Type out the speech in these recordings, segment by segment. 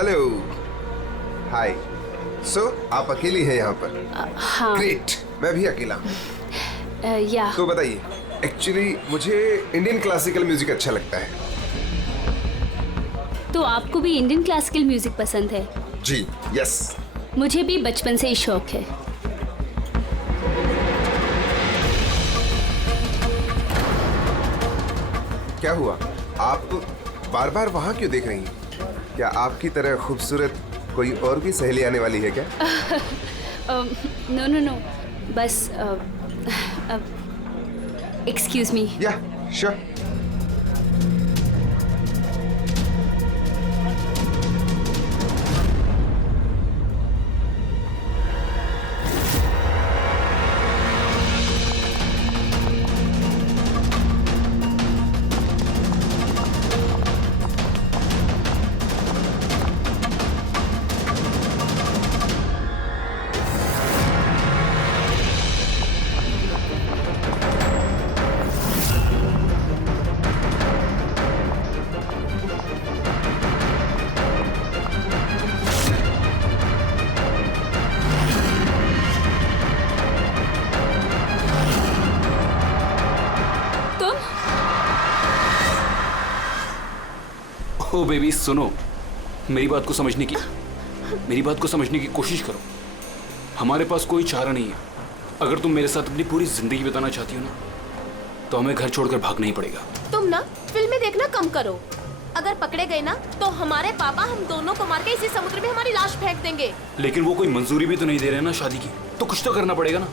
Hello, हाय। सो आप अकेली हैं यहाँ पर? हाँ। ग्रेट, मैं भी अकेला हूँ। या तो बताइए, एक्चुअली मुझे इंडियन क्लासिकल म्यूजिक अच्छा लगता है। तो आपको भी इंडियन क्लासिकल म्यूजिक पसंद है? जी, यस। मुझे भी बचपन से ही शौक है। क्या हुआ, आप बार बार वहाँ क्यों देख रही हैं? क्या आपकी तरह खूबसूरत कोई और भी सहेली आने वाली है क्या? नो नो नो, बस एक्सक्यूज मी। या, श्योर। ओ बेबी सुनो, मेरी बात को समझने की कोशिश करो। हमारे पास कोई चारा नहीं है। अगर तुम मेरे साथ अपनी पूरी जिंदगी बिताना चाहती हो ना, तो हमें घर छोड़कर भागना ही पड़ेगा। तुम ना फिल्में देखना कम करो। अगर पकड़े गए ना तो हमारे पापा हम दोनों को मार के इसी समुद्र में हमारी लाश फेंक देंगे। लेकिन वो कोई मंजूरी भी तो नहीं दे रहे ना शादी की, तो कुछ तो करना पड़ेगा ना।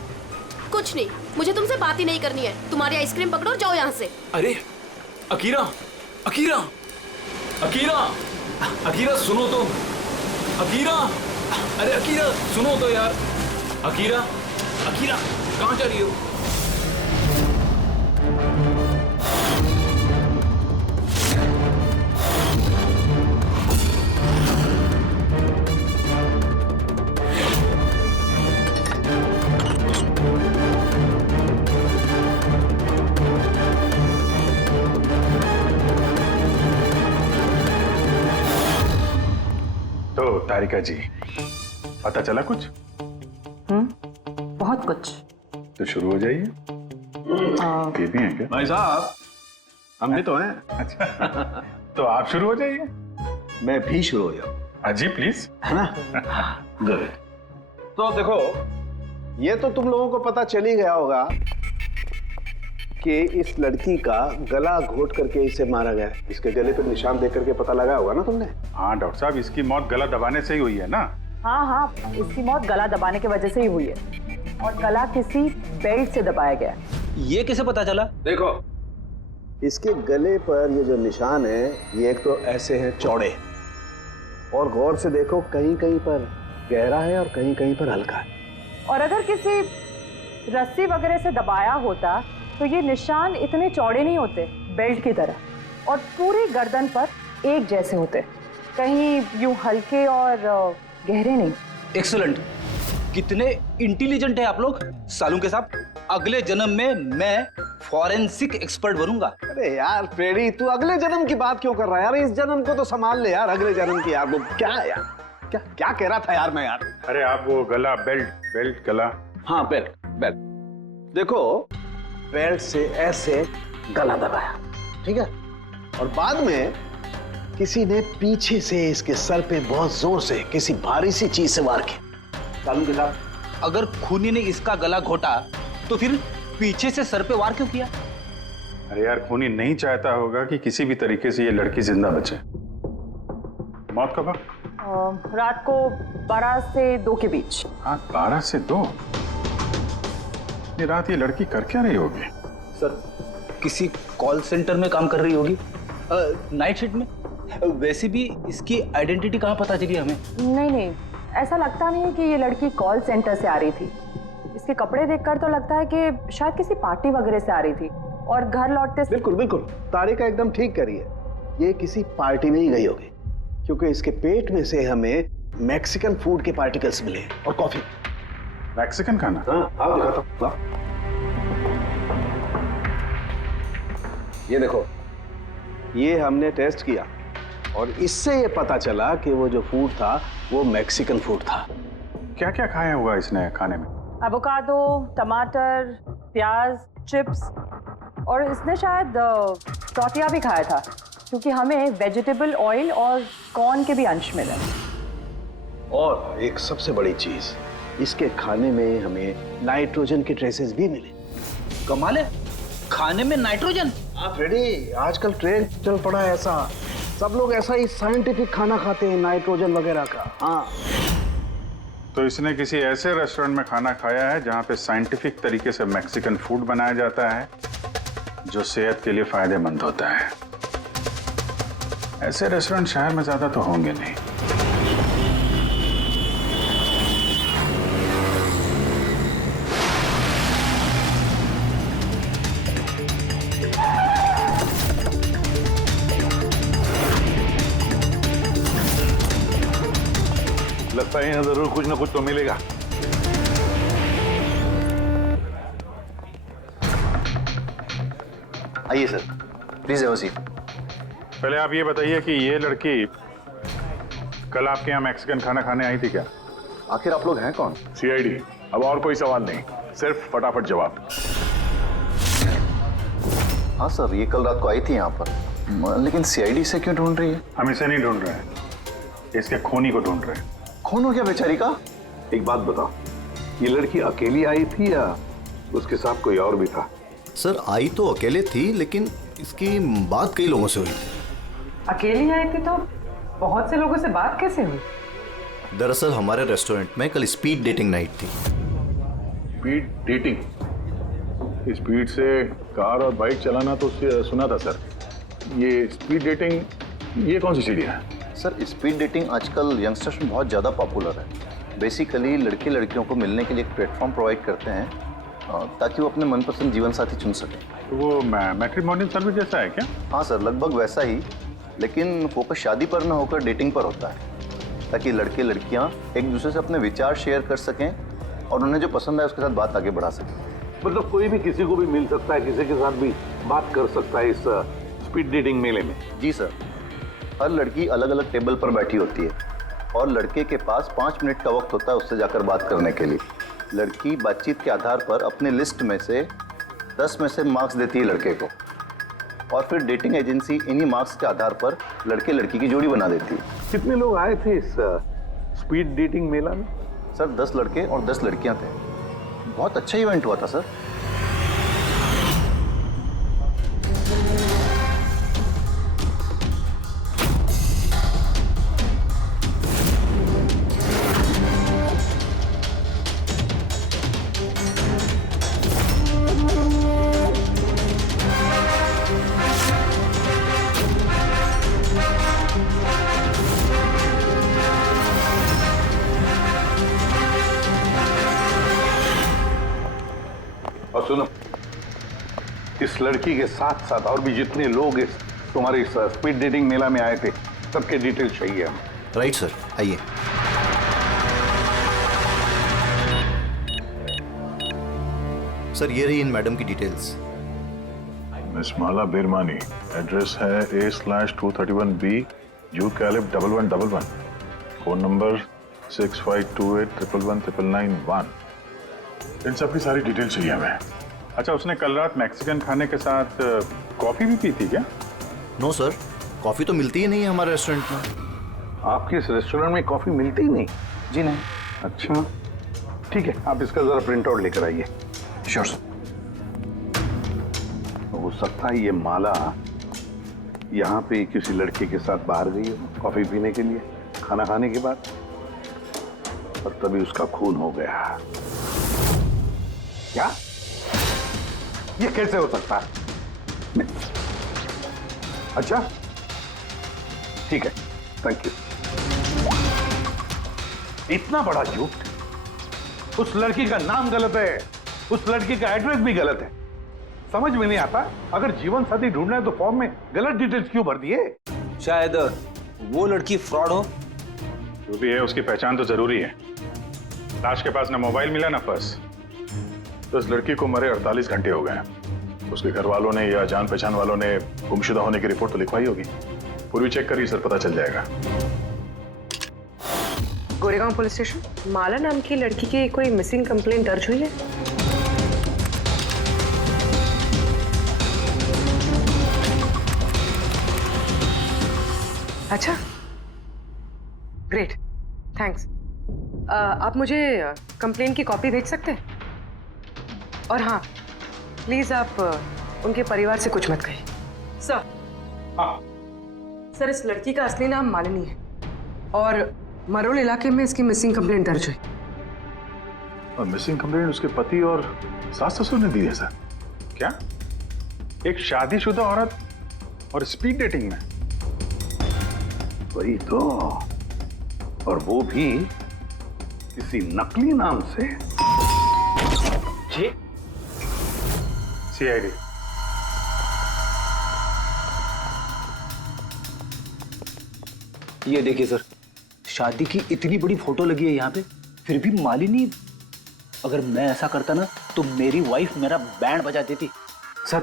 कुछ नहीं, मुझे तुमसे बात ही नहीं करनी है। तुम्हारी आइसक्रीम पकड़ो और जाओ यहाँ से। अरे अकीरा, अकीरा, अकीरा, अकीरा सुनो तो, अकीरा, अरे अकीरा सुनो तो यार, अकीरा, अकीरा कहाँ जा रही हो? तो तारिका जी, पता चला कुछ? बहुत कुछ। तो शुरू हो जाइए। ये भी है क्या? भाई साहब, हम भी तो हैं। अच्छा तो आप शुरू हो जाइए। मैं भी शुरू हो जाऊं, अजी प्लीज। है ना? गुड। तो देखो, ये तो तुम लोगों को पता चल ही गया होगा कि इस लड़की का गला घोट करके इसे मारा गया। इसके गले पर निशान देख करके पता लगा होगा ना तुमने? हाँ डॉक्टर साहब, इसकी मौत गला दबाने से ही हुई है ना? हाँ हाँ, इसकी मौत गला दबाने की वजह से ही हुई है, और गला किसी बेल्ट से दबाया गया। ये कैसे पता चला? देखो, इसके गले पर ये जो निशान है, ये एक तो ऐसे हैं चौड़े, और गौर से देखो कहीं कहीं पर गहरा है और कहीं कहीं पर हल्का है। और अगर किसी रस्सी वगैरह से दबाया होता तो ये निशान इतने चौड़े नहीं होते बेल्ट की तरह, और पूरी गर्दन पर एक जैसे होते, कहीं यूं हल्के और गहरे नहीं। एक्सीलेंट, कितने इंटेलिजेंट है आप लोग। सालू के साहब, अगले जन्म में मैं फॉरेंसिक एक्सपर्ट बनूंगा। अरे यार प्रेडी, तू अगले जन्म की बात क्यों कर रहा है यार? इस जन्म को तो संभाल ले यार, अगले जन्म की यार। वो क्या है यार, क्या क्या कह रहा था यार मैं यार? अरे आप वो गला, बेल्ट गला। हाँ बेल्ट। देखो, बेल्ट से ऐसे गला दबाया, ठीक है, और बाद में किसी ने पीछे से इसके सर पे बहुत जोर से किसी भारी सी चीज से वार किया। सालू के साहब, अगर खूनी ने इसका गला घोटा तो फिर पीछे से सर पे वार क्यों किया? अरे यार, खूनी नहीं चाहता होगा कि किसी भी तरीके से ये लड़की जिंदा बचे। मौत कब? रात को 12 से 2 के बीच। हाँ, 12 से 2। ये रात ये लड़की कर क्या रही होगी? सर, किसी कॉल सेंटर में काम कर रही होगी, नाइट शिफ्ट में। वैसे भी इसकी आइडेंटिटी कहाँ पता चली हमें? नहीं, ऐसा लगता नहीं है कि ये लड़की कॉल सेंटर से आ रही थी। इसके कपड़े देखकर तो लगता है कि शायद किसी पार्टी वगैरह से आ रही थी, और घर लौटते। बिल्कुल तारिका एकदम ठीक करी है। ये किसी पार्टी में ही गई होगी, क्योंकि इसके पेट में से हमें मैक्सिकन फूड के पार्टिकल्स मिले और कॉफी। मैक्सिकन खाना? हाँ, आप दिखाता हूँ। ये देखो, ये हमने टेस्ट किया और इससे ये पता चला कि वो जो फूड था वो मैक्सिकन फूड था। क्या क्या खाया हुआ इसने खाने में? एवोकाडो, टमाटर, प्याज, चिप्स और इसने शायद टॉर्टिया भी खाया था, क्योंकि हमें वेजिटेबल ऑयल और कॉर्न के भी अंश मिले। और एक सबसे बड़ी चीज, इसके खाने में हमें नाइट्रोजन के ट्रेसेस भी मिले। कमाल है, खाने में नाइट्रोजन। हाँ फ्रेडी, आजकल ट्रेंड चल पड़ा है ऐसा, सब लोग ऐसा ही साइंटिफिक खाना खाते हैं, नाइट्रोजन वगैरह का। हाँ, तो इसने किसी ऐसे रेस्टोरेंट में खाना खाया है जहां पे साइंटिफिक तरीके से मैक्सिकन फूड बनाया जाता है जो सेहत के लिए फायदेमंद होता है। ऐसे रेस्टोरेंट शहर में ज्यादा तो होंगे नहीं। लगता है यहाँ जरूर कुछ ना कुछ तो मिलेगा। आइए sir, please have a seat. पहले आप ये बताइए कि ये लड़की कल आपके यहाँ मैक्सिकन खाना खाने आई थी क्या? आखिर आप लोग हैं कौन? सीआईडी। अब और कोई सवाल नहीं, सिर्फ फटाफट जवाब। हाँ सर, ये कल रात को आई थी यहाँ पर, लेकिन सीआईडी से क्यों ढूंढ रही है? हम इसे नहीं ढूंढ रहे हैं, इसके खूनी को ढूंढ रहे हैं। खून हो गया बेचारी का? एक बात बताओ, ये लड़की अकेली आई थी या उसके साथ कोई और भी था? सर, आई तो अकेले थी, लेकिन इसकी बात कई लोगों से हुई। अकेली आई थी तो बहुत से लोगों से बात कैसे हुई? दरअसल हमारे रेस्टोरेंट में कल स्पीड डेटिंग नाइट थी। Speed dating? स्पीड से कार और बाइक चलाना तो सुना था सर। ये स्पीड डेटिंग, ये कौन सी सीढ़ी है? सर, स्पीड डेटिंग आजकल यंगस्टर्स में बहुत ज़्यादा पॉपुलर है। बेसिकली लड़के लड़कियों को मिलने के लिए एक प्लेटफॉर्म प्रोवाइड करते हैं ताकि वो अपने मनपसंद जीवन साथी चुन सकें। तो वो मैट्रिमोनियल सर्विस जैसा है क्या? हाँ सर, लगभग वैसा ही, लेकिन फोकस शादी पर न होकर डेटिंग पर होता है, ताकि लड़के लड़कियाँ एक दूसरे से अपने विचार शेयर कर सकें और उन्हें जो पसंद है उसके साथ बात आगे बढ़ा सकें। मतलब कोई भी किसी को भी मिल सकता है, किसी के साथ भी बात कर सकता है इस स्पीड डेटिंग मेले में? जी सर, हर लड़की अलग अलग टेबल पर बैठी होती है और लड़के के पास 5 मिनट का वक्त होता है उससे जाकर बात करने के लिए। लड़की बातचीत के आधार पर अपने लिस्ट में से 10 में से मार्क्स देती है लड़के को, और फिर डेटिंग एजेंसी इन्हीं मार्क्स के आधार पर लड़के लड़की की जोड़ी बना देती है। कितने लोग आए थे इस स्पीड डेटिंग मेला में? सर, 10 लड़के और 10 लड़कियां थे। बहुत अच्छा इवेंट हुआ था सर। और सुनो, इस लड़की के साथ साथ और भी जितने लोग इस तुम्हारे इस स्पीड डेटिंग मेला में आए थे, सबके डिटेल्स चाहिए हमें। राइट सर, आइए। सर, ये रही इन मैडम की डिटेल्स। मिस माला बिरमानी, एड्रेस है A/231B यू कैलिप 1111, फोन नंबर 6528119991। इन सब की सारी डिटेल चाहिए हमें। अच्छा, उसने कल रात मैक्सिकन खाने के साथ कॉफी भी पी थी क्या? नो सर, कॉफ़ी तो मिलती ही नहीं है हमारे रेस्टोरेंट में। आपके इस रेस्टोरेंट में कॉफी मिलती ही नहीं? जी नहीं। अच्छा, ठीक है, आप इसका जरा प्रिंट आउट लेकर आइए। Sure sir. हो सकता है ये माला यहाँ पे किसी लड़के के साथ बाहर गई हो कॉफी पीने के लिए खाना खाने के बाद, और तभी उसका खून हो गया। क्या? ये कैसे हो सकता है? नहीं। अच्छा, ठीक है, थैंक यू। इतना बड़ा झूठ! उस लड़की का नाम गलत है, उस लड़की का एड्रेस भी गलत है। समझ में नहीं आता, अगर जीवन साथी ढूंढना है तो फॉर्म में गलत डिटेल्स क्यों भर दिए? शायद वो लड़की फ्रॉड हो। जो भी है उसकी पहचान तो जरूरी है। लाश के पास ना मोबाइल मिला ना पर्स। तो इस लड़की को मरे 48 घंटे हो गए। उसके घर वालों ने या जान पहचान वालों ने गुमशुदा होने की रिपोर्ट तो लिखवाई होगी। पूरी चेक करिए सर, पता चल जाएगा। गोरेगांव पुलिस स्टेशन, माला नाम की लड़की की कोई मिसिंग कंप्लेंट दर्ज हुई है? अच्छा, ग्रेट, थैंक्स। आप मुझे कंप्लेंट की कॉपी भेज सकते हैं? और हाँ, प्लीज आप उनके परिवार से कुछ मत कहिए। सर, हाँ सर, इस लड़की का असली नाम मालिनी है और मरोल इलाके में इसकी मिसिंग कंप्लेंट दर्ज हुई। और मिसिंग कंप्लेंट उसके पति और सास ससुर ने दी है सर? क्या एक शादीशुदा औरत और स्पीड डेटिंग में? वही तो, और वो भी किसी नकली नाम से। जी सीआईडी। ये देखिए सर, शादी की इतनी बड़ी फोटो लगी है यहाँ पे, फिर भी मालिनी। अगर मैं ऐसा करता ना तो मेरी वाइफ मेरा बैंड बजा देती। सर,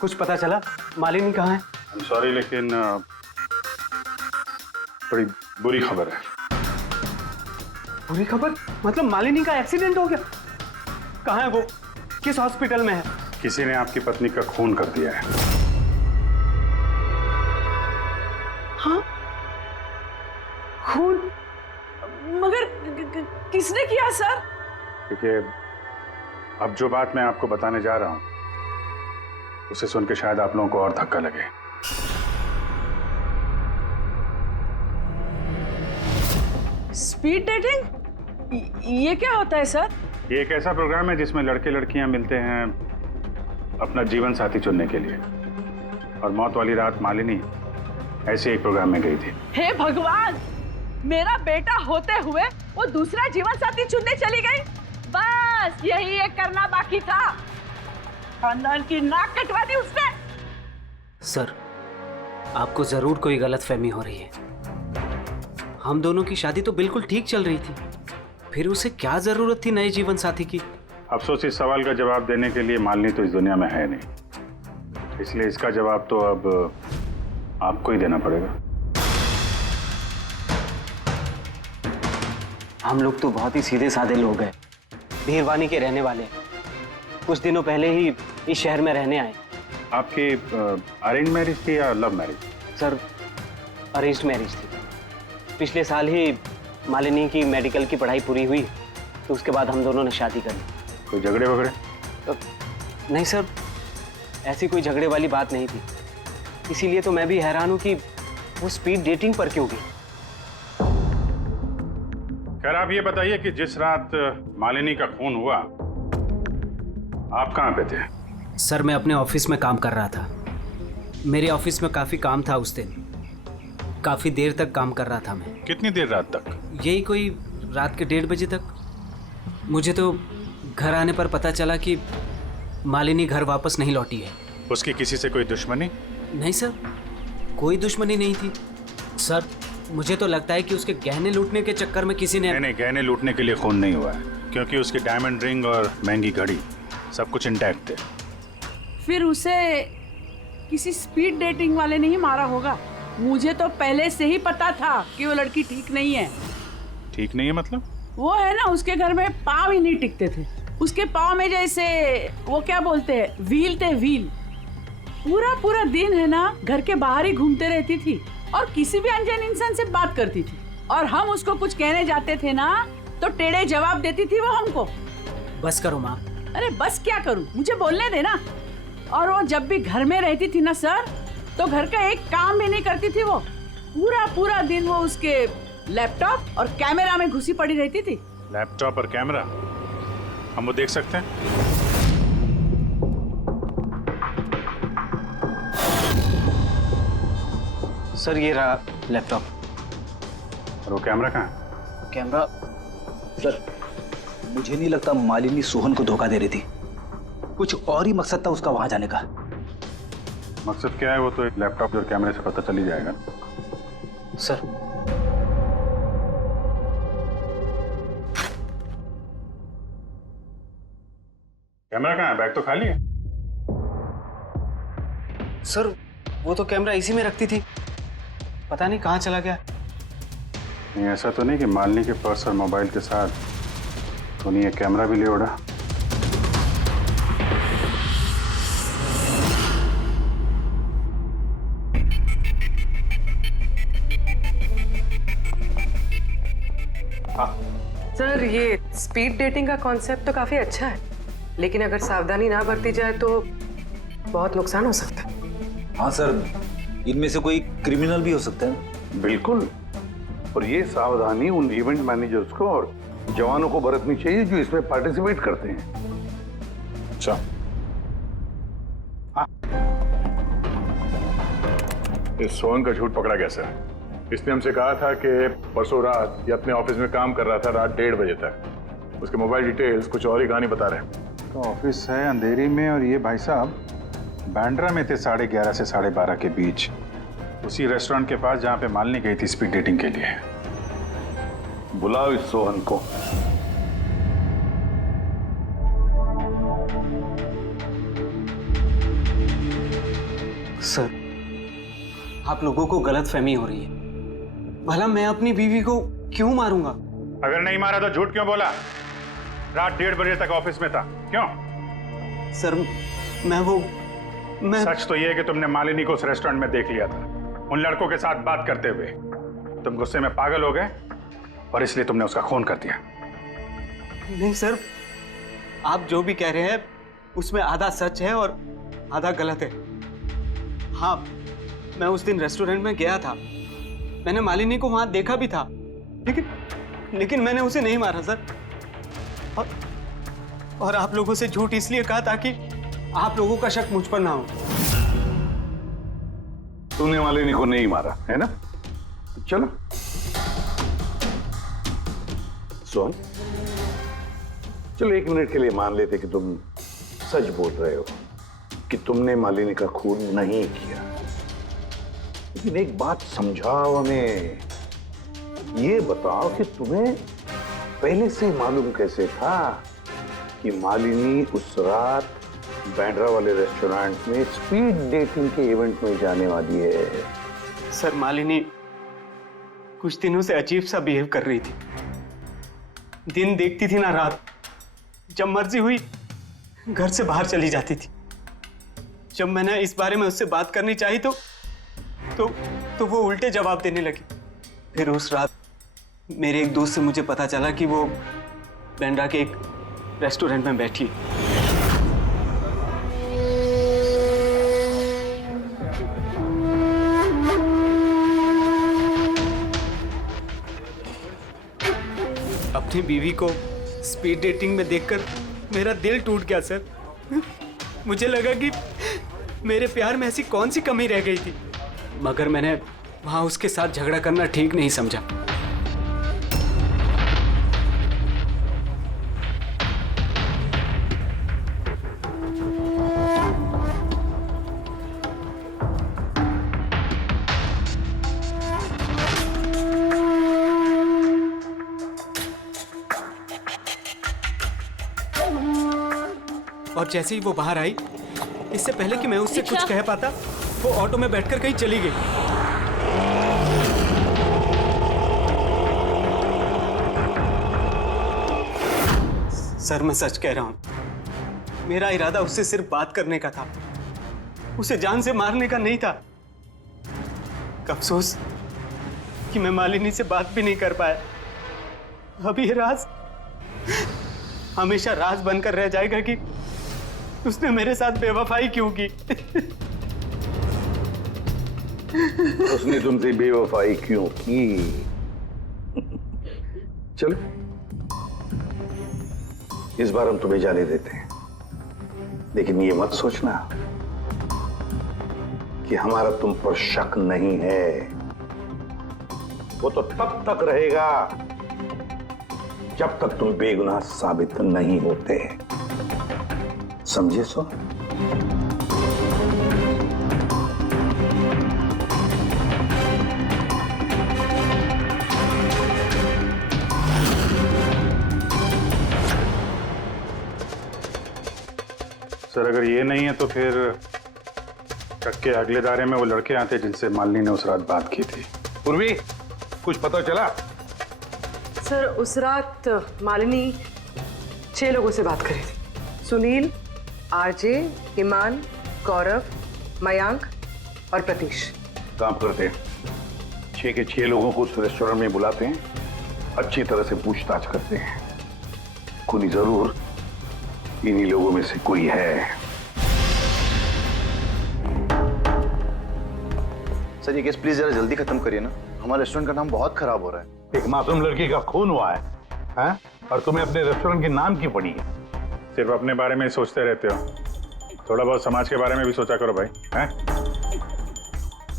कुछ पता चला मालिनी कहाँ है? आई एम सॉरी, लेकिन बड़ी बुरी खबर है। बुरी खबर? मतलब मालिनी का एक्सीडेंट हो गया? कहाँ है वो? किस हॉस्पिटल में है? किसी ने आपकी पत्नी का खून कर दिया है। हाँ? खून? मगर किसने किया सर? क्योंकि अब जो बात मैं आपको बताने जा रहा हूं उसे सुन के शायद आप लोगों को और धक्का लगे। Speed dating? ये क्या होता है सर? ये एक ऐसा प्रोग्राम है जिसमें लड़के लड़कियां मिलते हैं अपना जीवन साथी चुनने के लिए। और मौत वाली रात मालिनी ऐसे एक प्रोग्राम में गई थी। हे भगवान, मेरा बेटा होते हुए वो दूसरा जीवन साथी चुनने चली गई। बस यही एक करना बाकी था। खानदान की नाक कटवा दी उसने। सर, आपको जरूर कोई गलतफहमी हो रही है। हम दोनों की शादी तो बिल्कुल ठीक चल रही थी, फिर उसे क्या जरूरत थी नए जीवन साथी की? अफसोस इस सवाल का जवाब देने के लिए मालिनी तो इस दुनिया में है नहीं, इसलिए इसका जवाब तो अब आपको ही देना पड़ेगा। हम लोग तो बहुत ही सीधे साधे लोग हैं, भीरवानी के रहने वाले। कुछ दिनों पहले ही इस शहर में रहने आए। आपकी अरेंज मैरिज थी या love marriage? Sir, arranged marriage थी। पिछले साल ही मालिनी की मेडिकल की पढ़ाई पूरी हुई, तो उसके बाद हम दोनों ने शादी कर ली। कोई झगड़े वगड़े? नहीं सर, ऐसी कोई झगड़े वाली बात नहीं थी। इसीलिए तो मैं भी हैरान हूं कि वो स्पीड डेटिंग पर क्यों गई। खैर, आप ये बताइए कि जिस रात मालिनी का खून हुआ आप कहाँ पे थे? सर, मैं अपने ऑफिस में काम कर रहा था। मेरे ऑफिस में काफ़ी काम था उस दिन। काफ़ी देर तक काम कर रहा था मैं। कितनी देर रात तक? यही कोई रात के 1:30 बजे तक। मुझे तो घर आने पर पता चला कि मालिनी घर वापस नहीं लौटी है। उसकी किसी से कोई दुश्मनी? नहीं सर, कोई दुश्मनी नहीं थी। सर, मुझे तो लगता है कि उसके गहने लूटने के चक्कर में किसी ने... नहीं, गहने लूटने के लिए खून नहीं हुआ है, क्योंकि उसकी डायमंड रिंग और महंगी घड़ी सब कुछ इंटैक्ट थे। फिर उसे किसी स्पीड डेटिंग वाले ने ही मारा होगा। मुझे तो पहले से ही पता था कि वो लड़की ठीक नहीं है। ठीक नहीं है मतलब? वो है ना, उसके घर में पाँव ही नहीं टिकते थे। उसके पाँव में जैसे वो क्या बोलते हैं, व्हील थे, व्हील। पूरा पूरा दिन है ना घर के बाहर ही घूमते रहती थी और किसी भी अनजान इंसान से बात करती थी। और हम उसको कुछ कहने जाते थे ना तो टेढ़े जवाब देती थी वो हमको। बस करो माँ। अरे बस क्या करूं, मुझे बोलने देना। और वो जब भी घर में रहती थी ना सर, तो घर का एक काम भी नहीं करती थी। वो पूरा पूरा दिन वो उसके लैपटॉप और कैमरा में घुसी पड़ी रहती थी। लैपटॉप और कैमरा हम वो देख सकते हैं? सर, ये रहा लैपटॉप। और वो कैमरा कहाँ है? कैमरा? सर, मुझे नहीं लगता मालिनी सोहन को धोखा दे रही थी। कुछ और ही मकसद था उसका वहां जाने का। मकसद क्या है वो तो एक लैपटॉप और कैमरे से पता चल ही जाएगा। सर, कैमरा कहाँ है? बैग तो खाली है। सर, वो तो कैमरा इसी में रखती थी। पता नहीं कहाँ चला गया। नहीं, ऐसा तो नहीं कि मालिनी के पर्स और मोबाइल के साथ तूने ये कैमरा भी ले उड़ा? सर, ये स्पीड डेटिंग का कॉन्सेप्ट तो काफी अच्छा है, लेकिन अगर सावधानी ना बरती जाए तो बहुत नुकसान हो सकता है। हाँ सर, इनमें से कोई क्रिमिनल भी हो सकता है। बिल्कुल। और ये सावधानी उन इवेंट मैनेजर्स को और जवानों को बरतनी चाहिए जो इसमें पार्टिसिपेट करते हैं। अच्छा, इस सोहन का झूठ पकड़ा कैसे? इसने हमसे कहा था कि परसों रात ये अपने ऑफिस में काम कर रहा था रात 1:30 बजे तक। उसके मोबाइल डिटेल्स कुछ और ही कहानी बता रहे हैं। तो ऑफिस है अंधेरी में और ये भाई साहब बांद्रा में थे 11:30 से 12:30 के बीच, उसी रेस्टोरेंट के पास जहां पे मालिनी गई थी स्पीड डेटिंग के लिए। बुलाओ इस सोहन को। सर, आप लोगों को गलतफहमी हो रही है। भला मैं अपनी बीवी को क्यों मारूंगा? अगर नहीं मारा तो झूठ क्यों बोला? रात 1:30 बजे तक ऑफिस में था, क्यों? सर, मैं सच तो ये है कि तुमने मालिनी को उस रेस्टोरेंट में देख लिया था, उन लड़कों के साथ बात करते हुए। तुम गुस्से में पागल हो गए और इसलिए तुमने उसका खून कर दिया। नहीं सर, आप जो भी कह रहे हैं उसमें आधा सच है और आधा गलत है। हाँ, मैं उस दिन रेस्टोरेंट में गया था, मैंने मालिनी को वहां देखा भी था, लेकिन मैंने उसे नहीं मारा सर। और आप लोगों से झूठ इसलिए कहा ताकि आप लोगों का शक मुझ पर ना हो। तूने मालिनी को नहीं मारा है ना? चलो सोहन, चलो 1 मिनट के लिए मान लेते कि तुम सच बोल रहे हो कि तुमने मालिनी का खून नहीं किया, लेकिन एक बात समझाओ हमें। ये बताओ कि तुम्हें पहले से मालूम कैसे था कि मालिनी उस रात बांद्रा वाले रेस्टोरेंट में स्पीड डेटिंग के इवेंट में जाने वाली है? सर, मालिनी कुछ दिनों से अजीब सा बिहेव कर रही थी। दिन देखती थी ना रात, जब मर्जी हुई घर से बाहर चली जाती थी। जब मैंने इस बारे में उससे बात करनी चाहिए तो वो उल्टे जवाब देने लगी। फिर उस रात मेरे एक दोस्त से मुझे पता चला कि वो बांद्रा के एक रेस्टोरेंट में बैठी। अपनी बीवी को स्पीड डेटिंग में देखकर मेरा दिल टूट गया सर। मुझे लगा कि मेरे प्यार में ऐसी कौन सी कमी रह गई थी, मगर मैंने वहां उसके साथ झगड़ा करना ठीक नहीं समझा। और जैसे ही वो बाहर आई, इससे पहले कि मैं उससे कुछ कह पाता, वो ऑटो में बैठकर कहीं चली गई। सर, मैं सच कह रहा हूं, मेरा इरादा उससे सिर्फ बात करने का था, उसे जान से मारने का नहीं था। अफसोस कि मैं मालिनी से बात भी नहीं कर पाया। अब ये राज हमेशा राज बनकर रह जाएगा कि उसने मेरे साथ बेवफाई क्यों की। उसने तुमसे बेवफाई क्यों की? चलो, इस बार हम तुम्हें जाने देते हैं, लेकिन ये मत सोचना कि हमारा तुम पर शक नहीं है। वो तो तब तक रहेगा जब तक तुम बेगुनाह साबित नहीं होते। समझे सो? सर, अगर ये नहीं है तो फिर ट्रक के अगले दायरे में वो लड़के आते जिनसे मालिनी ने उस रात बात की थी। पूर्वी, कुछ पता चला? सर उस रात मालिनी 6 लोगों से बात करी थी। सुनील, आरजे, ईमान, गौरव, मयांक और प्रतीश। काम करते हैं, 6 के 6 लोगों को उस रेस्टोरेंट में बुलाते हैं, अच्छी तरह से पूछताछ करते हैं। खूनी जरूर इन्हीं लोगों में से कोई है। सर ये केस प्लीज जरा जल्दी खत्म करिए ना, हमारे रेस्टोरेंट का नाम बहुत खराब हो रहा है। एक मासूम लड़की का खून हुआ है, हैं? और तुम्हें अपने रेस्टोरेंट के नाम की पड़ी है। सिर्फ अपने बारे में सोचते रहते हो, थोड़ा बहुत समाज के बारे में भी सोचा करो भाई, हैं?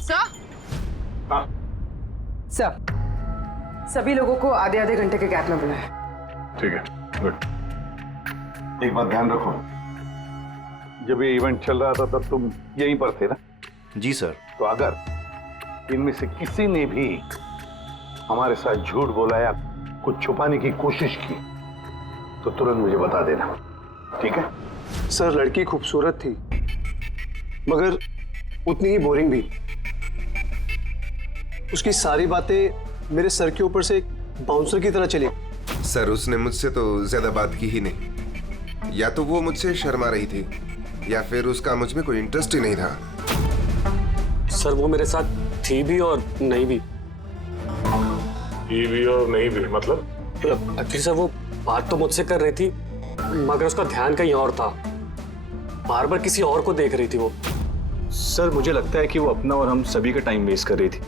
सर, हाँ सर, सभी लोगों को आधे आधे घंटे के गैप में बुलाएं। ठीक है, गुड। एक बात ध्यान रखो, जब ये इवेंट चल रहा था तब तुम यहीं पर थे ना? जी सर। तो अगर इनमें से किसी ने भी हमारे साथ झूठ बोला या कुछ छुपाने की कोशिश की तो तुरंत मुझे बता देना, ठीक है? सर लड़की खूबसूरत थी मगर उतनी ही बोरिंग भी। उसकी सारी बातें मेरे सर के ऊपर से एक बाउंसर की तरह चली। सर उसने मुझसे तो ज्यादा बात की ही नहीं, या तो वो मुझसे शर्मा रही थी या फिर उसका मुझ में कोई इंटरेस्ट ही नहीं था। सर वो मेरे साथ थी भी और नहीं भी। थी भी और नहीं भी मतलब? एक्चुअली सर वो बात तो मुझसे कर रही थी मगर उसका ध्यान कहीं और था, बार बार किसी और को देख रही थी वो। सर मुझे लगता है कि वो अपना और हम सभी का टाइम वेस्ट कर रही थी।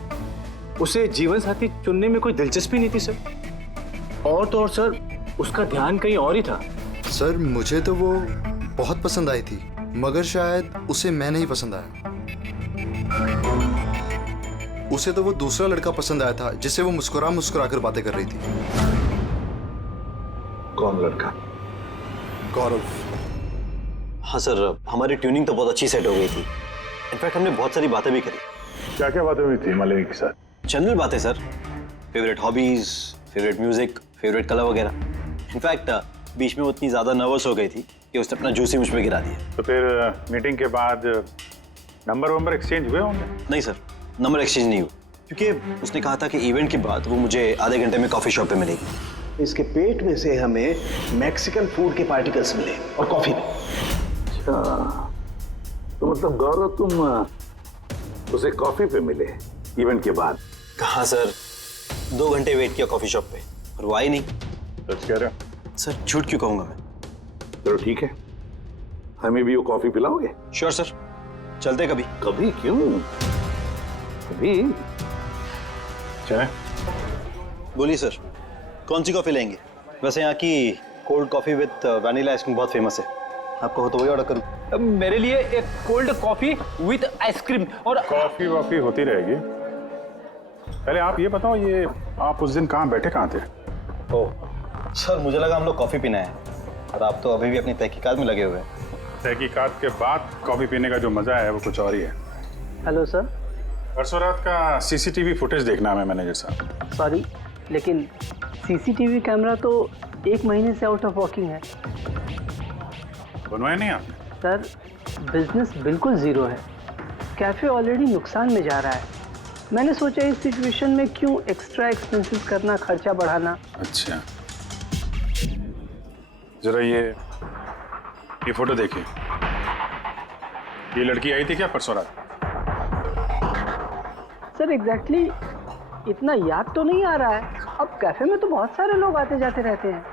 उसे जीवन साथी चुनने में कोई दिलचस्पी नहीं थी सर। और तो और सर उसका ध्यान कहीं और ही था। सर मुझे तो वो बहुत पसंद आई थी मगर शायद उसे मैं नहीं पसंद आया। उसे तो वो दूसरा लड़का पसंद आया था जिससे वो मुस्कुरा मुस्कुरा कर बातें कर रही थी। कौन लड़का? गौरव। हाँ सर, हमारी ट्यूनिंग तो बहुत अच्छी सेट हो गई थी। इनफैक्ट हमने बहुत सारी बातें भी करी। क्या क्या बातें हुई थी मालिनी के साथ? जनरल बातें sir, favourite hobbies, favourite music, favourite colour वगैरह। इनफैक्ट बीच में वो इतनी ज्यादा नर्वस हो गई थी कि उसने अपना जूस ही मुझ पे गिरा दिया। तो फिर मीटिंग के बाद नंबर वंबर एक्सचेंज हुए होंगे? नहीं सर, नंबर एक्सचेंज नहीं हुआ क्योंकि उसने कहा था कि इवेंट के बाद वो मुझे आधे घंटे में कॉफी शॉप पे मिलेगी। इसके पेट में से हमें मैक्सिकन फूड के पार्टिकल्स मिले और कॉफी में। अच्छा, तो मतलब गौरव तुम उसे कॉफी पे मिले इवेंट के बाद? कहा सर, 2 घंटे वेट किया कॉफी शॉप पे और वो आई नहीं। सच कह रहे हो? सर झूठ क्यों कहूंगा मैं। चलो ठीक है, हमें भी वो कॉफी पिलाओगे? श्योर सर, चलते कभी। कभी क्यों, कभी चाय। बोलिए सर, कौन सी कॉफी लेंगे? वैसे यहाँ की cold coffee with vanilla ice cream बहुत फेमस है, आपको हो तो वही ऑर्डर करूँ। मेरे लिए एक कोल्ड कॉफी विद आइसक्रीम। और कॉफी वॉफी होती रहेगी। पहले आप ये बताओ, ये आप उस दिन कहाँ बैठे कहाँ थे? ओह सर, मुझे लगा हम लोग कॉफी पीना है और आप तो अभी भी अपनी तहकीकात में लगे हुए हैं। तहकीकात के बाद कॉफी पीने का जो मजा है वो कुछ और ही है। Hello sir. परसों रात का सीसीटीवी फुटेज देखना है मैनेजर साहब। सॉरी, लेकिन सीसीटीवी कैमरा तो 1 महीने से आउट ऑफ वर्किंग है। बनवाया नहीं आपने? सर बिजनेस बिल्कुल ज़ीरो है, कैफ़े ऑलरेडी नुकसान में जा रहा है। मैंने सोचा इस सिचुएशन में क्यों एक्स्ट्रा एक्सपेंसेस करना, खर्चा बढ़ाना। अच्छा, जरा ये फोटो देखिए। ये लड़की आई थी क्या परसों रात? सर एग्जैक्टली इतना याद तो नहीं आ रहा है। अब कैफे में तो बहुत सारे लोग आते जाते रहते हैं।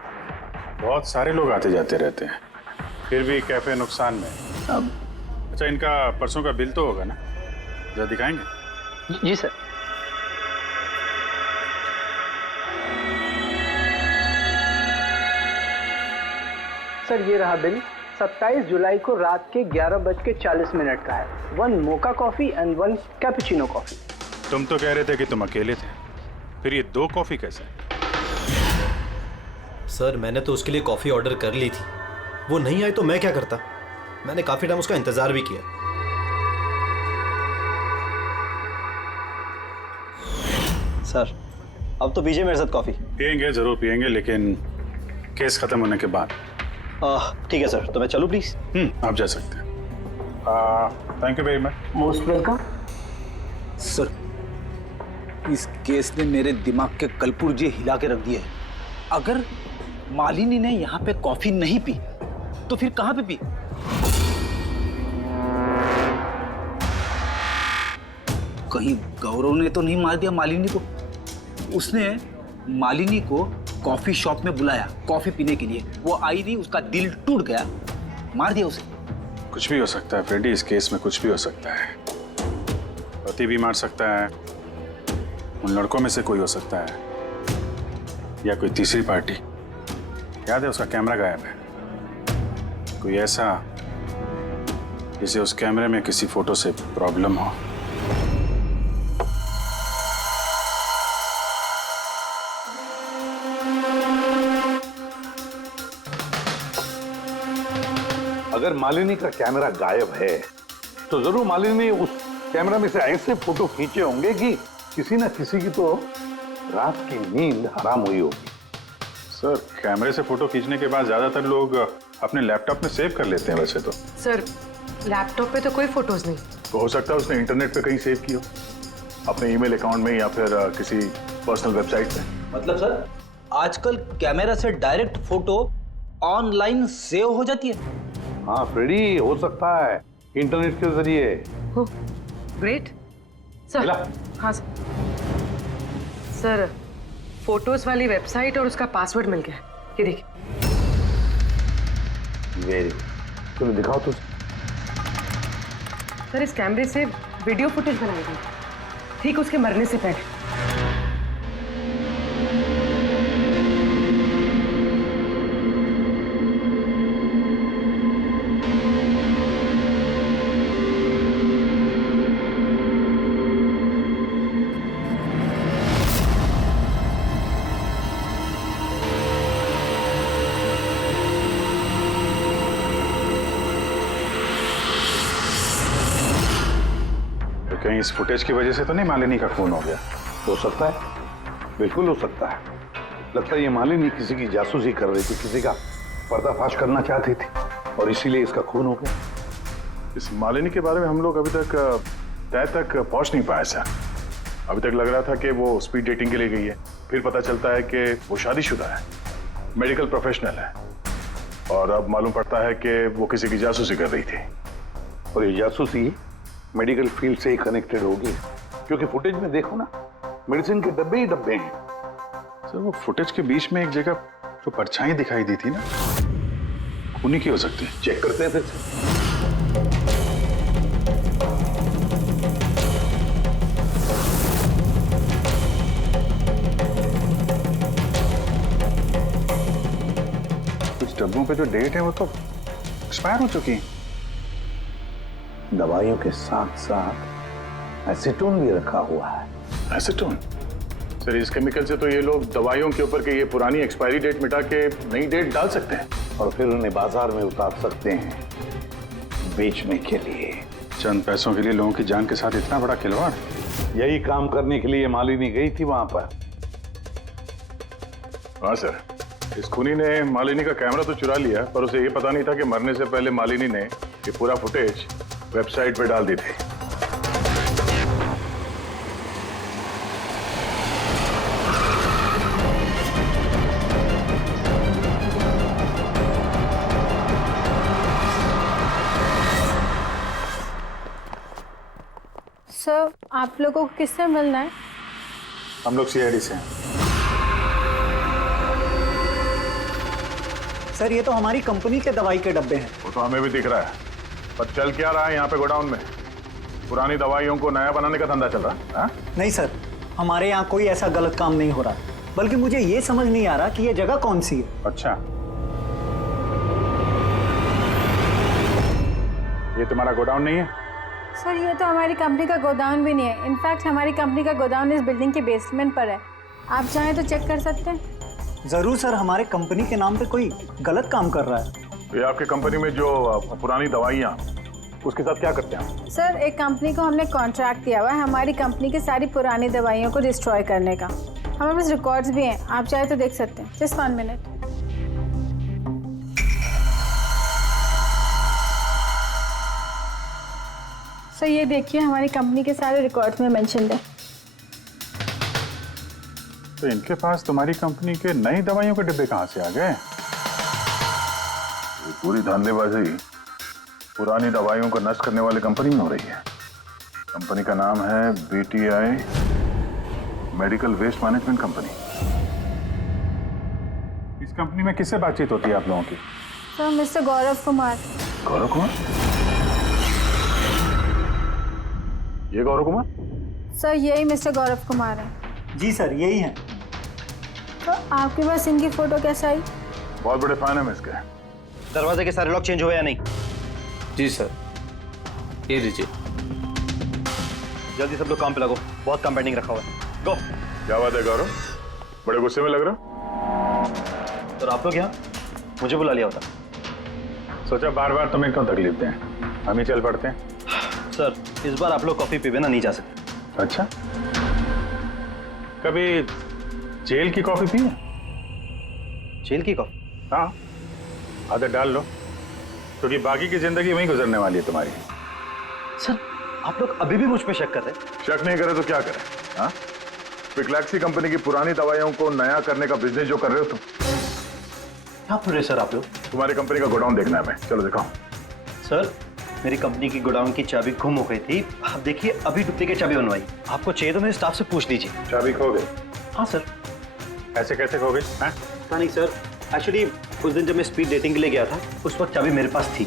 बहुत सारे लोग आते जाते रहते हैं, फिर भी कैफे नुकसान में। अब अच्छा, इनका परसों का बिल तो होगा ना, जरा दिखाएंगे? जी सर। सर ये रहा बिल। 27 जुलाई को रात के 11:40 का है। 1 mocha coffee and 1 cappuccino coffee. तुम तो कह रहे थे कि तुम अकेले थे, फिर ये 2 कॉफी कैसे? सर मैंने तो उसके लिए कॉफी ऑर्डर कर ली थी, वो नहीं आई तो मैं क्या करता। मैंने काफी टाइम उसका इंतजार भी किया। सर अब तो पीजिए मेरे साथ कॉफी। पियेंगे, जरूर पियेंगे, लेकिन केस खत्म होने के बाद। ठीक है सर, तो मैं चलूं प्लीज? आप जा सकते हैं। Thank you very much. Most welcome. Sir इस केस ने मेरे दिमाग के कलपुर्जे हिला के रख दिए हैं। अगर मालिनी ने यहाँ पे कॉफी नहीं पी तो फिर कहाँ पे पी? कहीं गौरव ने तो नहीं मार दिया मालिनी को? उसने मालिनी को कॉफी शॉप में बुलाया कॉफी पीने के लिए, वो आई नहीं, उसका दिल टूट गया, मार दिया उसे। कुछ भी हो सकता है फ्रेडी, इस केस में कुछ भी हो सकता है। पति भी मार सकता है, उन लड़कों में से कोई हो सकता है, या कोई तीसरी पार्टी। याद है उसका कैमरा गायब है, कोई ऐसा जिसे उस कैमरे में किसी फोटो से प्रॉब्लम हो। अगर मालिनी का कैमरा गायब है तो जरूर मालिनी ने उस कैमरा में से ऐसे फोटो खींचे होंगे कि किसी ना किसी की तो रात की नींद हराम हुई होगी। सर, कैमरे से फोटो खींचने के बाद ज्यादातर लोग अपने लैपटॉप में सेव कर लेते हैं वैसे तो। सर, लैपटॉप पे तो कोई फोटोज नहीं। तो हो सकता है उसने इंटरनेट पे कहीं सेव की हो, अपने ईमेल अकाउंट में या फिर किसी पर्सनल वेबसाइट पे। मतलब सर, आजकल कैमरा से डायरेक्ट फोटो ऑनलाइन सेव हो जाती है? हाँ फ्रेडी, हो सकता है इंटरनेट के जरिए। Great sir. हाँ सर, फोटोज वाली वेबसाइट और उसका पासवर्ड मिल गया, ये देखिए। वेरी, चलो दिखाओ तो। सर, इस कैमरे से वीडियो फुटेज बनाई गई ठीक उसके मरने से पहले। कहीं इस फुटेज की वजह से तो नहीं मालिनी का खून हो गया? हो सकता है, बिल्कुल हो सकता है। लगता है ये मालिनी किसी की जासूसी कर रही थी, किसी का पर्दाफाश करना चाहती थी और इसीलिए इसका खून हो गया। इस मालिनी के बारे में हम लोग अभी तक तय तक पहुंच नहीं पाए सर। अभी तक लग रहा था कि वो स्पीड डेटिंग के लिए गई है, फिर पता चलता है कि वो शादीशुदा है, मेडिकल प्रोफेशनल है, और अब मालूम पड़ता है कि वो किसी की जासूसी कर रही थी। और ये जासूसी मेडिकल फील्ड से ही कनेक्टेड होगी, क्योंकि फुटेज में देखो ना, मेडिसिन के डब्बे ही डब्बे हैं। सर, वो फुटेज के बीच में एक जगह जो परछाई दिखाई दी थी ना, खूनी की हो सकती है। चेक करते हैं फिर से। कुछ डब्बों पे जो डेट है वो तो एक्सपायर हो चुकी है। दवाइयों के साथ साथ एसीटोन भी रखा हुआ है। एसीटोन? सर, इस केमिकल से तो ये लोग दवाइयों के ऊपर के ये पुरानी एक्सपायरी डेट मिटा के नई डेट डाल सकते हैं और फिर उन्हें बाजार में उतार सकते हैं बेचने के लिए। चंद पैसों के लिए लोगों की जान के साथ इतना बड़ा खिलवाड़? यही काम करने के लिए मालिनी गई थी वहां पर। हाँ सर, इस खूनी ने मालिनी का कैमरा तो चुरा लिया, पर उसे ये पता नहीं था कि मरने से पहले मालिनी ने ये पूरा फुटेज वेबसाइट पे डाल दी थी। सर, आप लोगों को किससे मिलना है? हम लोग सीआईडी से हैं। सर, ये तो हमारी कंपनी के दवाई के डब्बे हैं। वो तो हमें भी दिख रहा है, पर चल क्या रहा है यहाँ पे गोडाउन में? पुरानी दवाइयों को नया बनाने का धंधा चल रहा है? हा? नहीं सर, हमारे यहाँ कोई ऐसा गलत काम नहीं हो रहा, बल्कि मुझे ये समझ नहीं आ रहा कि ये जगह कौन सी है। अच्छा, ये तुम्हारा गोडाउन नहीं है? सर, ये तो हमारी कंपनी का गोदाम भी नहीं है। इनफैक्ट हमारी कंपनी का गोदाम इस बिल्डिंग के बेसमेंट पर है। आप चाहें तो चेक कर सकते हैं। जरूर सर, हमारे कंपनी के नाम पे कोई गलत काम कर रहा है। तो ये आपकी कंपनी में जो पुरानी दवाइयाँ, उसके साथ क्या करते हैं? सर, एक कंपनी को हमने कॉन्ट्रैक्ट दिया हुआ है हमारी कंपनी की सारी पुरानी दवाइयों को डिस्ट्रॉय करने का। हमारे पास रिकॉर्ड्स भी हैं, आप चाहे तो देख सकते हैं। Just 1 minute. सर, ये देखिए, हमारी कंपनी के सारे रिकॉर्ड्स में मेंशन्ड है। तो इनके पास तुम्हारी कंपनी के नई दवाइयों के डिब्बे कहाँ से आ गए? ये पूरी धांधलेबाजी पुरानी दवाइयों को नष्ट करने वाली कंपनी में हो रही है। कंपनी का नाम है BTI medical waste management company. इस कंपनी में किससे बातचीत होती है आप लोगों की? Sir mister Gaurav Kumar. गौरव कुमार? ये गौरव कुमार? सर यही मिस्टर गौरव कुमार है। जी सर यही है। तो आपके पास इनकी फोटो कैसे आई? बहुत बड़े फैन है मैं इसके। दरवाजे के सारे लॉक चेंज हुए या नहीं? जी सर, ये लीजिए। जल्दी सब लोग काम पे लगो, बहुत काम पेंडिंग रखा हुआ है। गो। क्या बात है गौरव, बड़े गुस्से में लग रहे हो? तो आप लोग यहाँ मुझे बुला लिया होता। सोचा बार बार तुम्हें क्यों तकलीफ दें, हम ही चल पड़ते हैं। सर इस बार आप लोग कॉफी पी बिना नहीं जा सकते। अच्छा, कभी जेल की कॉफी पी है? जेल की कॉफी? हाँ, आदत डाल लो, क्योंकि बाकी की जिंदगी वहीं गुजरने वाली है तुम्हारी। सर आप लोग अभी भी मुझ पे शक कर रहे हैं? शक नहीं करे तो क्या करें? हाँ, पिक्लैक्सी कंपनी की पुरानी दवाइयों को नया करने का बिजनेस जो कर रहे हो तुम। क्या पूरे सर आप लोग? तुम्हारी कंपनी का गोडाउन देखना है मैं, चलो दिखाओ। सर मेरी कंपनी की गोडाउन की चाबी गुम हो गई थी, आप देखिए अभी डुप्लीकेट चाबी बनवाई। आपको चाहिए तो मेरे स्टाफ से पूछ लीजिए। चाबी खो गई? हाँ सर। ऐसे कैसे खो गई? पता नहीं सर, एक्चुअली उस दिन जब मैं स्पीड डेटिंग के लिए गया था उस वक्त चाबी मेरे पास थी,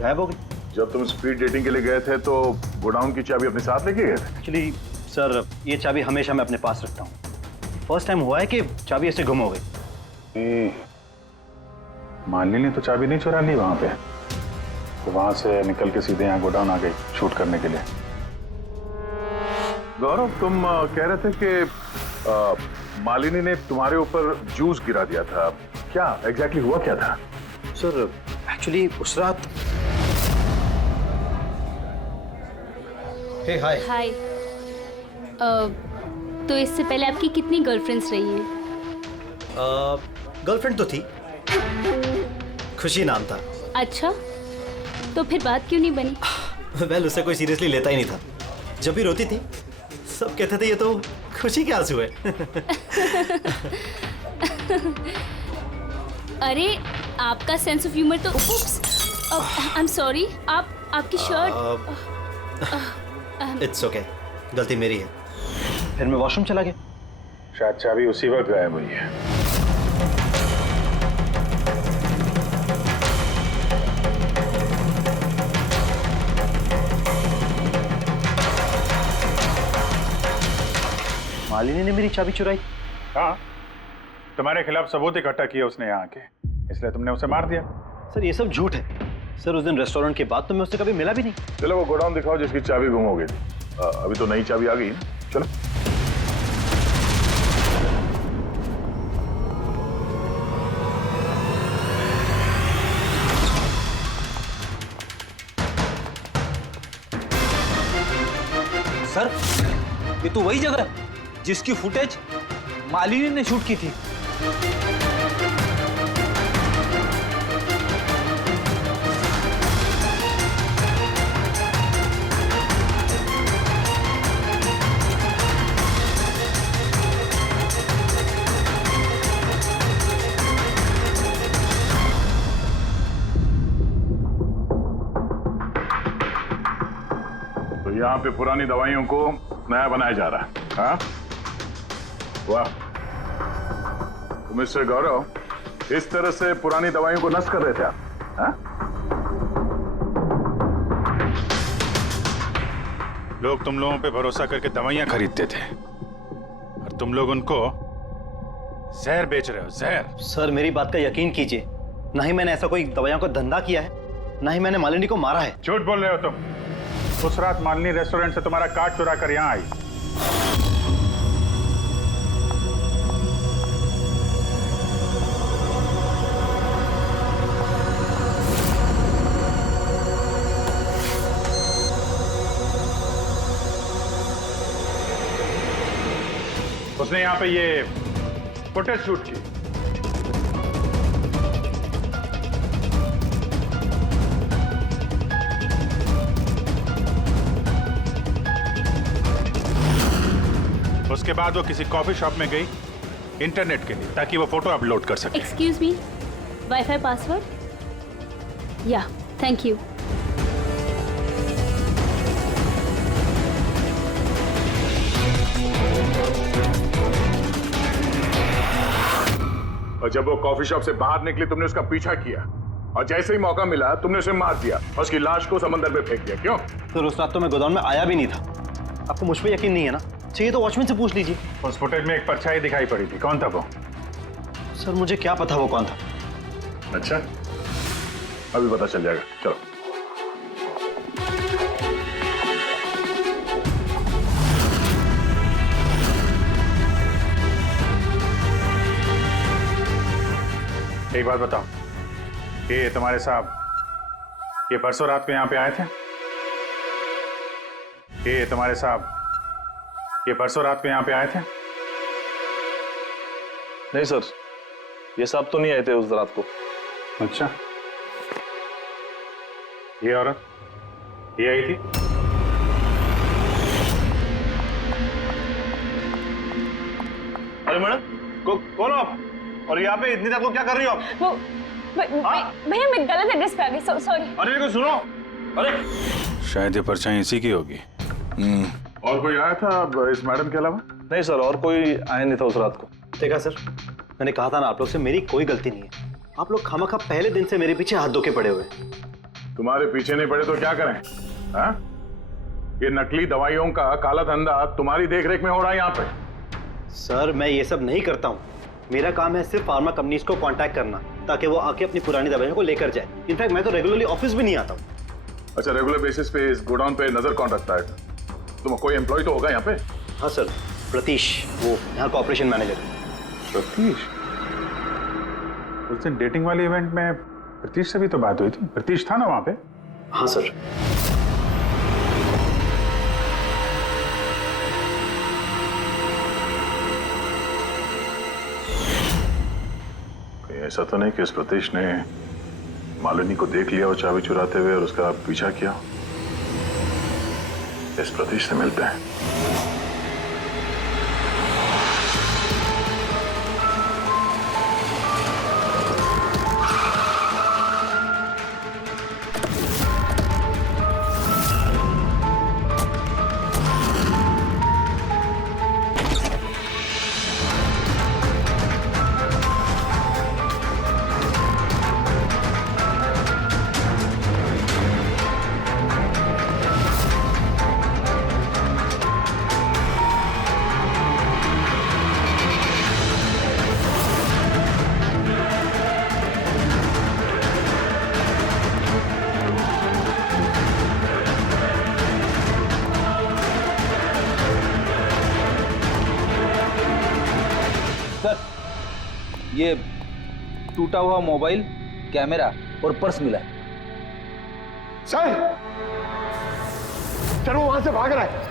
गायब हो गई। जब तुम स्पीड डेटिंग के लिए गए थे तो गोडाउन की चाबी अपने साथ लेके गए थे? एक्चुअली सर ये चाबी हमेशा मैं अपने पास रखता हूँ। फर्स्ट टाइम हुआ है कि चाबी ऐसे गुम हो गई। मालिनी ने तो चाबी नहीं चुरा ली वहां पे, तो वहां से निकल के सीधे यहाँ गोडाउन आ गई शूट करने के लिए। गौरव तुम कह रहे थे कि मालिनी ने तुम्हारे ऊपर जूस गिरा दिया था, क्या एग्जैक्टली हुआ क्या था? सर एक्चुअली उस रात। हे हाय। हाय। तो इससे पहले आपकी कितनी गर्लफ्रेंड्स रही हैं? गर्लफ्रेंड तो थी, खुशी नाम था। अच्छा, तो फिर बात क्यों नहीं बनी? वेल उसे कोई सीरियसली लेता ही नहीं था। जब भी रोती थी सब कहते थे ये तो खुशी के आंसू है। अरे आपका सेंस ऑफ ह्यूमर तो आई एम सॉरी, आपकी शर्ट। इट्स ओके, गलती मेरी है। फिर मैं वॉशरूम चला गया, शायद चाबी उसी वक्त गायब हुई है। मालिनी ने मेरी चाबी चुराई? हाँ, तुम्हारे खिलाफ सबूत इकट्ठा किया उसने यहाँ के, इसलिए तुमने उसे मार दिया। सर ये सब झूठ है। सर उस दिन रेस्टोरेंट के बाद तो मैं उससे कभी मिला भी नहीं। चलो वो गोडाउन दिखाओ जिसकी चाबी गुम हो गई थी। अभी तो नई चाबी आ गई ना, चलो। सर ये तो वही जगह है जिसकी फुटेज मालिनी ने शूट की थी। तो यहाँ पे पुरानी दवाइयों को नया बनाया जा रहा है। हाँ वाह, तो मिस्टर गौरव इस तरह से पुरानी दवाइयों को नष्ट कर रहे थे आप? हाँ? लोग तुम लोगों पे भरोसा करके दवाइयां खरीदते थे और तुम लोग उनको जहर बेच रहे हो, जहर। सर मेरी बात का यकीन कीजिए, ना ही मैंने ऐसा कोई दवाइयों का धंधा किया है, ना ही मैंने मालिनी को मारा है। झूठ बोल रहे हो तुम। उस रात मालिनी रेस्टोरेंट से तुम्हारा कार्ड चुरा कर यहाँ आई। उसने यहाँ पे ये फुटेज शूट की। उसके बाद वो किसी कॉफी शॉप में गई इंटरनेट के लिए, ताकि वो फोटो अपलोड कर सके। Excuse me, wifi password? या, थैंक यू। और जब वो कॉफी शॉप से बाहर निकली तुमने उसका पीछा किया और जैसे ही मौका मिला तुमने उसे मार दिया और उसकी लाश को समंदर में फेंक दिया। क्यों? सर उस रात तो मैं गोदाम में आया भी नहीं था। आपको मुझ पर यकीन नहीं है ना? चाहिए तो वॉचमैन से पूछ लीजिए। उस फुटेज में एक परछाई दिखाई पड़ी थी, कौन था वो? सर मुझे क्या पता वो कौन था। अच्छा, अभी पता चल जाएगा, चलो। एक बात बताओ, ये तुम्हारे साहब ये परसों रात को यहाँ पे आए थे? ये तुम्हारे साहब ये परसों रात को यहाँ पे आए थे? नहीं सर, ये साहब तो नहीं आए थे उस रात को। अच्छा, ये औरत ये आई थी? अरे मैडम, कौन हो आप? और यहाँ पे इतनी रात को क्या कर रही हो आप? वो भैया मैं गलत एड्रेस पे आ गई, सॉरी। अरे सुनो, अरे शायद ये परछाई इसी की होगी। और कोई आया था इस मैडम के अलावा? नहीं सर, और कोई आया नहीं था उस रात को। देखा सर, मैंने कहा था ना आप लोग से मेरी कोई गलती नहीं है। आप लोग खामखा पहले दिन से मेरे पीछे हाथ धो के पड़े हुए। तुम्हारे पीछे नहीं पड़े तो क्या करें? हाँ? ये नकली दवाइयों का काला धंधा तुम्हारी देखरेख में हो रहा है यहाँ पे। सर मैं ये सब नहीं करता हूँ। मेरा काम है सिर्फ फार्मा कंपनीज को कांटेक्ट करना ताकि वो आके अपनी पुरानी दवाइयों को लेकर जाए। इनफैक्ट मैं तो रेगुलरली ऑफिस भी नहीं आता हूँ। अच्छा, रेगुलर बेसिस पे इस गोडाउन पे नजर कौन रखता है? तुम कोई एम्प्लॉय तो होगा यहाँ पे? हाँ सर, प्रतीश, वो यहाँ का ऑपरेशन मैनेजर है। प्रतीश? उस दिन डेटिंग वाले इवेंट में प्रतीश से भी तो बात हुई थी। प्रतीश था ना वहाँ पे? हाँ सर। ऐसा तो नहीं कि इस प्रतीश ने मालिनी को देख लिया और चाबी चुराते हुए और उसका पीछा किया? इस प्रतीश से मिलते हैं। ये टूटा हुआ मोबाइल, कैमरा और पर्स मिला है। सर, वो वहां से भाग रहा है।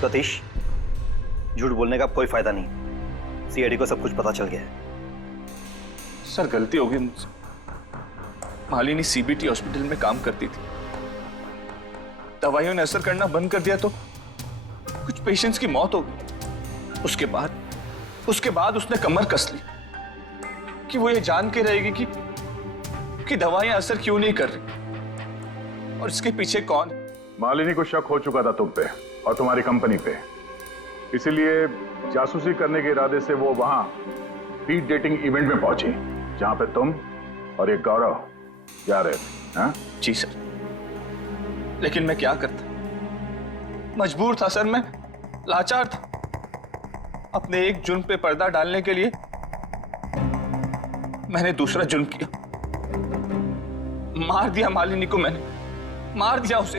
सतीश, झूठ बोलने का कोई फायदा नहीं। सीआईडी को सब कुछ पता चल गया है। सर गलती हो गई मुझसे। मालिनी सीबीटी हॉस्पिटल में काम करती थी। दवाइयों ने असर करना बंद कर दिया तो कुछ पेशेंट्स की मौत हो गई। उसके बाद उसने कमर कस ली कि वो ये जान के रहेगी कि दवाइयां असर क्यों नहीं कर रही और इसके पीछे कौन। मालिनी को शक हो चुका था तुम पे और तुम्हारी कंपनी पे, इसीलिए जासूसी करने के इरादे से वो वहां स्पीड डेटिंग इवेंट में पहुंची जहां पे तुम और एक गौरव जा रहे थे। हाँ? जी सर, लेकिन मैं क्या करता, मजबूर था सर, मैं लाचार था। अपने एक जुर्म पे पर्दा डालने के लिए मैंने दूसरा जुर्म किया। मार दिया मालिनी को, मैंने मार दिया उसे।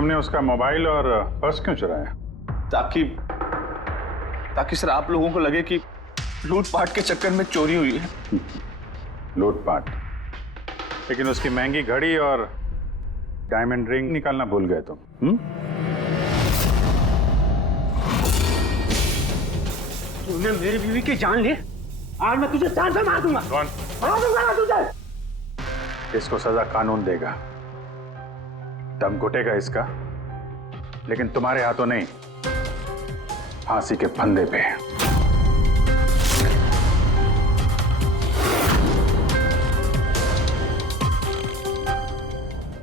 तुमने उसका मोबाइल और पर्स क्यों चुराया? ताकि सर आप लोगों को लगे कि लूटपाट के चक्कर में चोरी हुई है। लूटपाट? लेकिन उसकी महंगी घड़ी और डायमंड रिंग निकालना भूल गए तुम। तूने मेरी बीवी की जान ली, आज मैं तुझे जान से मार दूंगा। कौन? मार दूंगा ना तुझे। इसको सजा कानून देगा। दम घुटेगा इसका, लेकिन तुम्हारे हाथों नहीं, फांसी के फंदे पे।